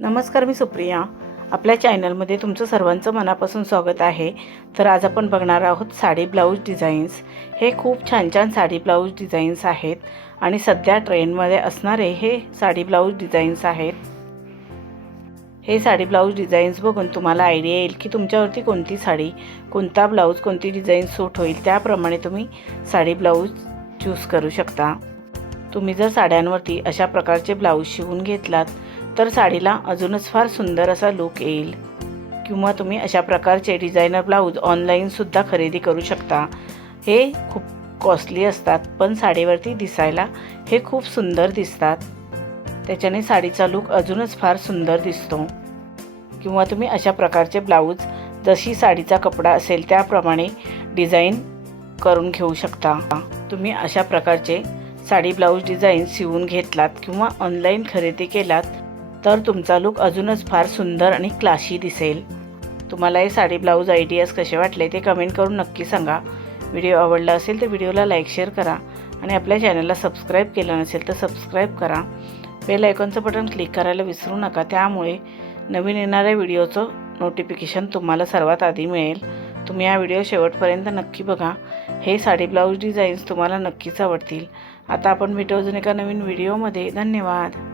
नमस्कार, मी सुप्रिया. आपल्या चॅनलमध्ये तुमचं सर्वांचं मनापासून स्वागत आहे. तर आज आपण बघणार आहोत साडी ब्लाऊज डिझाईन्स. हे खूप छान छान साडी ब्लाऊज डिझाईन्स आहेत आणि सध्या ट्रेंडमध्ये असणारे हे साडी ब्लाऊज डिझाईन्स आहेत. हे साडी ब्लाऊज डिझाईन्स बघून तुम्हाला आयडिया येईल की तुमच्यावरती कोणती साडी, कोणता ब्लाऊज, कोणती डिझाईन सूट होईल. त्याप्रमाणे तुम्ही साडी ब्लाऊज चूज करू शकता. तुम्ही जर साड्यांवरती अशा प्रकारचे ब्लाऊज शिवून घेतलात तर साडीला अजूनच फार सुंदर असा लुक येईल. किंवा तुम्ही अशा प्रकारचे डिझायनर ब्लाऊज ऑनलाईनसुद्धा खरेदी करू शकता. हे खूप कॉस्टली असतात पण साडीवरती दिसायला हे खूप सुंदर दिसतात. त्याच्याने साडीचा लुक अजूनच फार सुंदर दिसतो. किंवा तुम्ही अशा प्रकारचे ब्लाऊज जशी साडीचा कपडा असेल त्याप्रमाणे डिझाईन करून घेऊ शकता. तुम्ही अशा प्रकारचे साडी ब्लाऊज डिझाईन शिवून घेतलात किंवा ऑनलाईन खरेदी केलात तर तुमचा लुक अजूनच फार सुंदर आणि क्लासी दिसेल. तुम्हाला हे साडी ब्लाऊज आयडियाज कसे वाटले ते कमेंट करून नक्की सांगा. व्हिडिओ आवडला असेल तर व्हिडिओला लाईक शेअर करा आणि आपल्या चॅनलला सबस्क्राईब केलं नसेल तर सबस्क्राईब करा. बेल आयकॉनचं बटन क्लिक करायला विसरू नका. त्यामुळे नवीन येणाऱ्या व्हिडिओचं नोटिफिकेशन तुम्हाला सर्वात आधी मिळेल. तुम्ही हा व्हिडिओ शेवटपर्यंत नक्की बघा. हे साडी ब्लाऊज डिझाईन्स तुम्हाला नक्कीच आवडतील. आता आपण भेटू अजून एका नवीन व्हिडिओमध्ये. धन्यवाद.